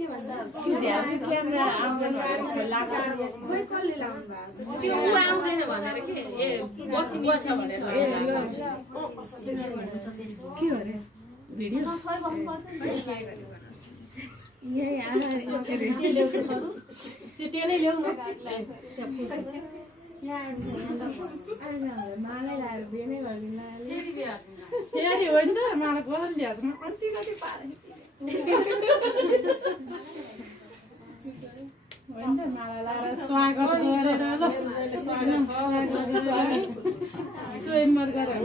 त्यो उ आउँदैन भनेर के ए बत्ती मिल्छ भनेर के गरे भिडियो नछय भन्नु पर्दैन यही आएर त्यो टेलै ल्याउ न यहाँ मालै लाएर बेनै गर्दिन फेरि हो नि त माला गरम ल्याएको कति कति पारे होइन माला लाएर स्वागत गरेर ल स्वयंवर गरेर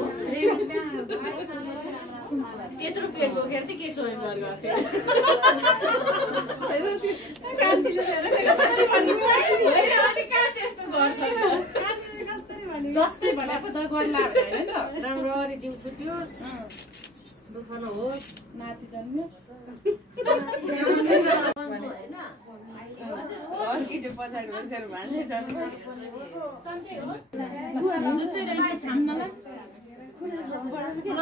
त्यत्रो पेट बोकेर चाहिँ के स्वयंवर गर्थ्यो जस्तै भने पो त गर्ला होइन त राम्ररी जिउ छुट्योस् दुःख नहोस् नाति जन्मियोस्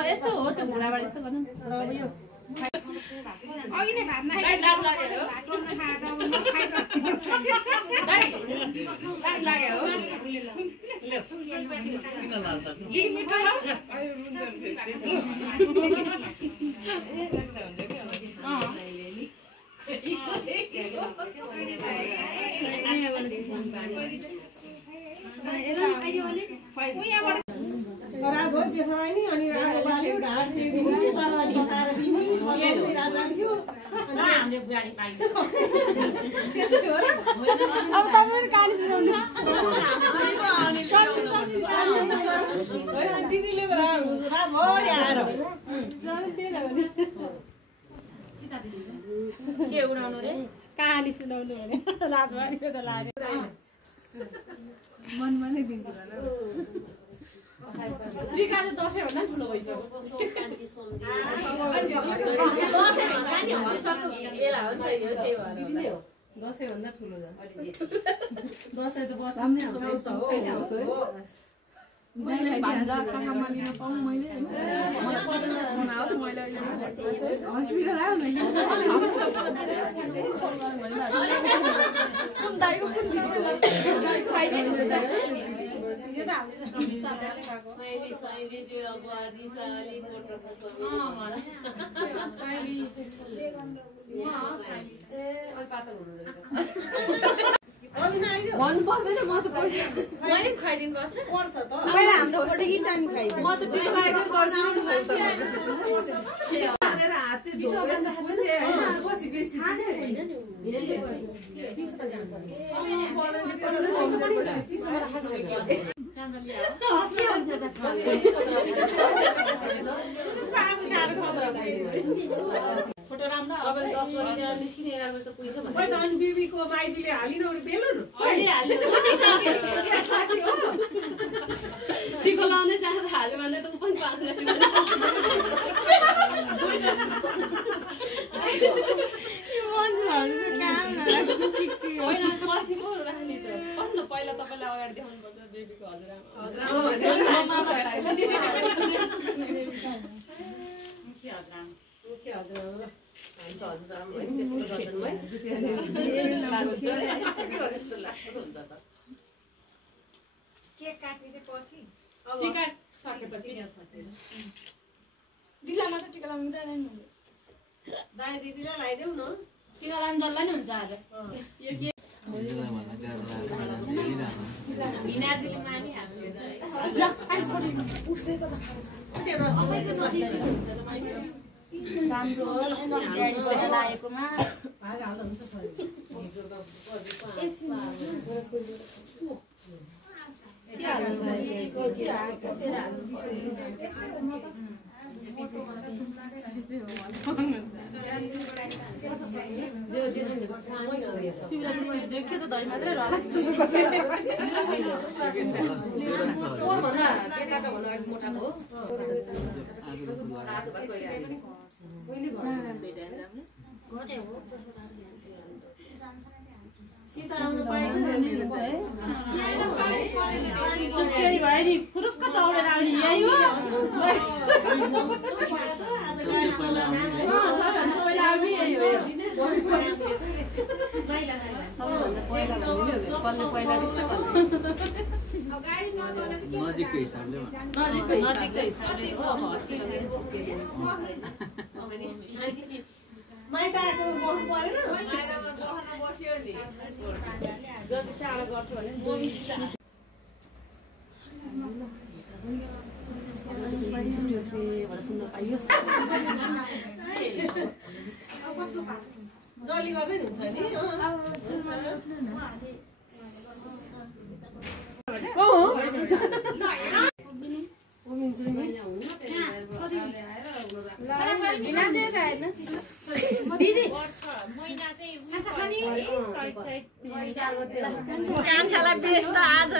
यस्तो हो त्यो घुँडाबाट यस्तो गर्नु अघि नै भात अब तपाईले कहानी सुनाउनु दिदीले त रातभरि आएर के उडाउनु रे कहानी सुनाउनु भने रातभरि त लाग्यो मनमा नै दिन्छु टीका चाहिँ दसैँभन्दा ठुलो भइसक्यो दसैँभन्दा ठुलो दसैँ त वर्षमा नै आउँछ भान्जा कहाँ मालिन पाउँ मैले आउँछ मैले हस्पिटल आयो नि भन्नु पर्दैन म त मैले खुवाइदिनु पर्छ त पहिला हाम्रो फोटो खिचाउनु खाइदिनु म त टिका लगाइदिएर गर्दिन नि भनेर हात चाहिँ झोक्रेर राखेपछि हैन पछि बेसी हैन फोटो राम्रो अब 10 बजे निस्किने 11 बजे त पुग्छ भने होइन अनि बिबीको माइतीले हालिन उनी बेलो न अहिले हाल्नु टिको लाउने जाँदा हाल्यो भने त उ पनि पाँच बजे होइन पछि पो राख्ने त भन्नु पहिला तपाईँलाई अगाडि देखाउनु पर्छ बेबीको हजुरआमा केक काट्ने चाहिँ पछि टीका सकेपछि दिलामा त टिका लाउनु दिँदैन नि दाइ दिदीलाई लगाइदेऊ न टीका लाउनु जसलाई नि हुन्छ आज यो के भिनाजीले मानिहाल्यो राम्रो ड्याडीले लागेकोमा देखियो त दही मात्रै सीता सुत्केरी भयो नि फुरुक्क दौडेर आउने यही हो सबसे पहिला आउने सबभन्दा पहिला आउने यही हो नजिकको हिसाबले नजिकको हिसाबले हो अब हस्पिटलले सुत्केरी माइत आएको गर्नु परेन बस्यो नि जति चाँडो गर्छु भने जलीमा पनि हुन्छ नि कान्छालाई बेच्दा आज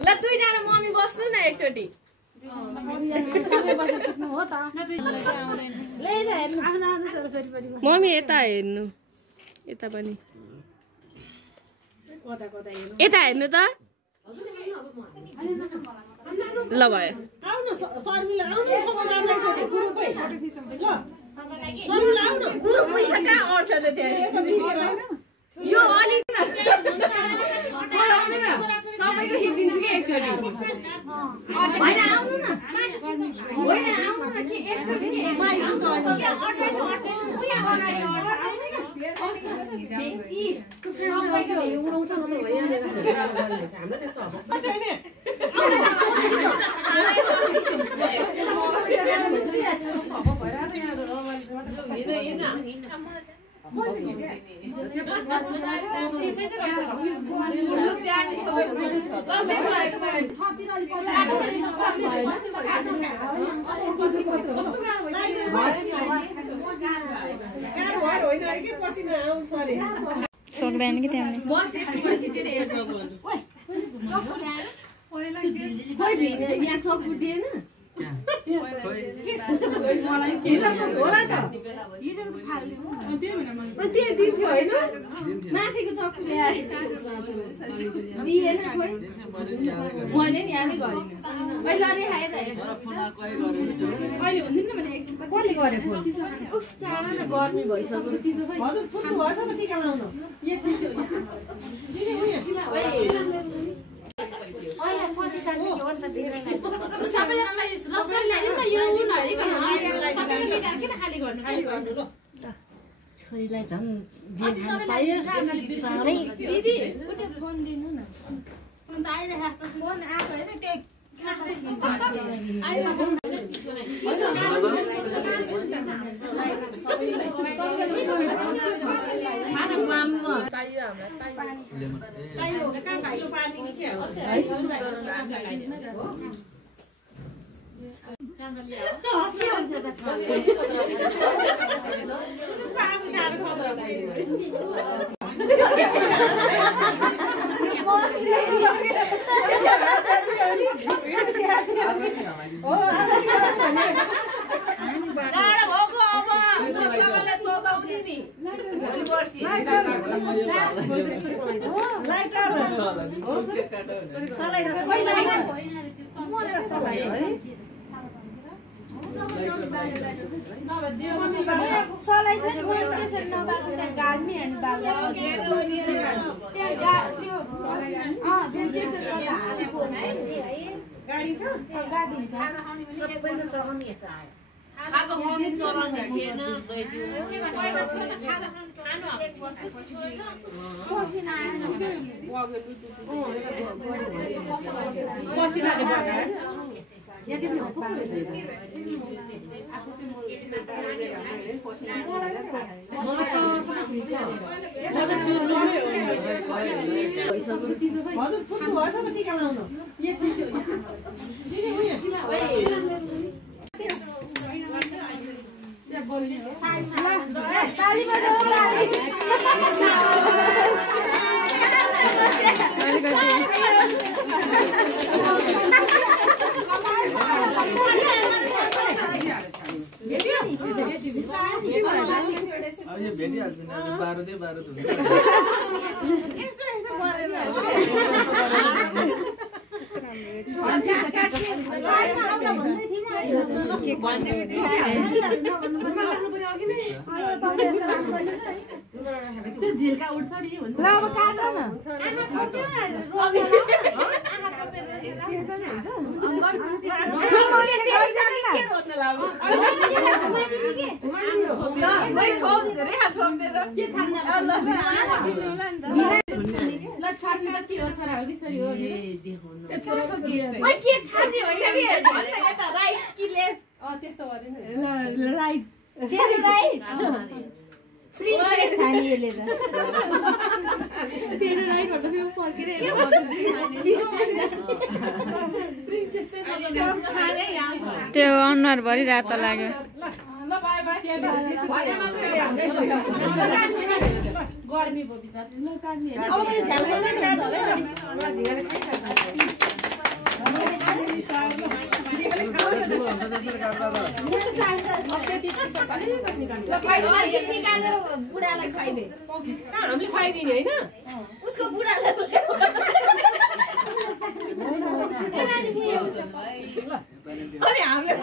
ल दुईजना मम्मी बस्नु न एकचोटि मम्मी यता हेर्नु यता पनि यता हेर्नु त ल भयो आउनु शर्मिला आउनु सबैजना एकचोटि ग्रुपै ल शर्मिला आउनु ग्रुपै त कहाँ अड्छ त त्यहाँ यो अलि सबैको हिँडिदिन्छु कि एकचोटि होइन आउनु न होइन आउनु न कि एकचोटि सक्दैन कि त्यहाँ त्यही दिन्थ्यो होइन माथिको चक्कु ल्याए दिएन खोइ मैले नि यहाँमै गरिनँ अहिले अरे खाएर अहिले हुँदैन भने एकछिन कसले गरे फोन उफ चाँडो न गर्मी भइसक्यो चिसो खै हजुर फुट्नु भएछ त टिका लाउनु यो चिसो सबैजनालाई लस्करी ल्याइदिनु न यो नहेरिकन सबैले मिलाएर किन खाली गर्नु छोरीलाई झन् बिहे खानु पायो चाँडै दिदी उता फोन दिनु न फोन आइरहेको फोन आएको होइन गाडी छ खाजा खाने चलन थिएन पसिनाले बगाए यहाँ पनि हजुर फुट्नु भएछ त टिका लाउनु अहिले भेटिहाल्छु नि 12 दे 12 हुन्छ यस्तो यस्तो गरेर त्यो झिल्का उड्छ नि हुन्छ ल अब काट न ल छाड्ने त के हो छोरा हो कि छोरी हो के छाड्ने होइन कि यता राइट कि लेफ्ट त्यस्तो गरेन राइट फ्री खाने यसले त तेरो राइट भन्दा फेरि फर्केर त्यो अनुहार भरि रातो लाग्यो ल बाई बाई गर्मी भयो बिचार अब त यो झ्याल खोल्दै हुन्छ निकालेर बुढालाई खुवाइदिने हामीले खुवाइदिने होइन उसको बुढालाई अरे हामीले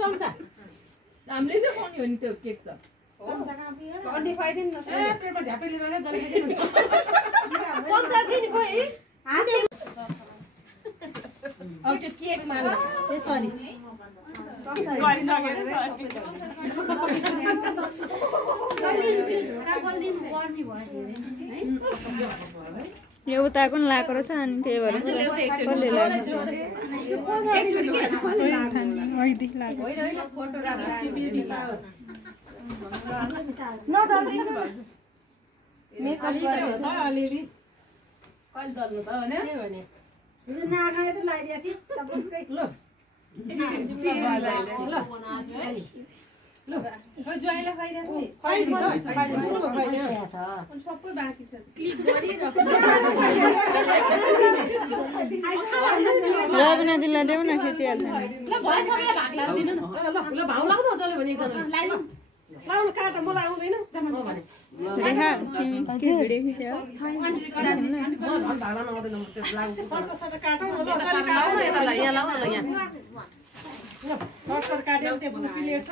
चम्चा हामीले त खुवाउने हो नि त्यो केक त अन्डे खुवाइदिनु न ए पेटमा झ्यापै लिएर जले चम्चा थियो नि खोइ अब त्यो केकमा सरी यो उताको नि लगाएको रहेछ अनि त्यही भएर कसले अलिअलि कहिले दल्नु त होइन नागाले त लगाइदिया थिए ल ज्वाइँलाई खुवाइदिनु नि सबै बाँकी छ रबिना दिदीलाई देऊ न खिचिहाल्छ ल भयो सबैलाई भाग लाएर दिनु न ल भाउ लाउनु जले भने एकजना लाउनु काट मलाई आउँदैन रेखा तिमी के भिडियो खिच्यौ सर्ट काटौँ लाउनु यता यहाँ लाउनु ल यहाँ सर्ट काट्यो त्यो भन्दा प्लेट छ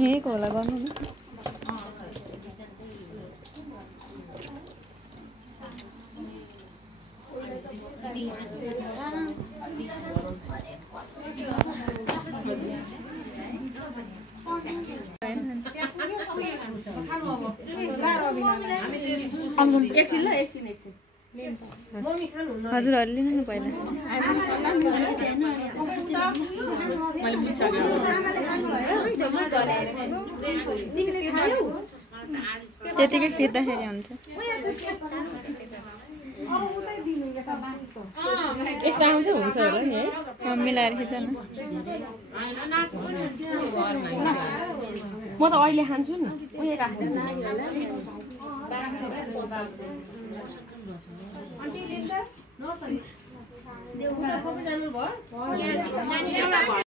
यहीँको होला गर्नु न एकछिन ल एकछिन हजुरहरूले लिनु न पहिला त्यतिकै खिच्दाखेरि हुन्छ यस्तो आउँछ हुन्छ होला नि है मिलाएर खिच न म त अहिले खान्छु नि उयो राख्छु सबैजना भयो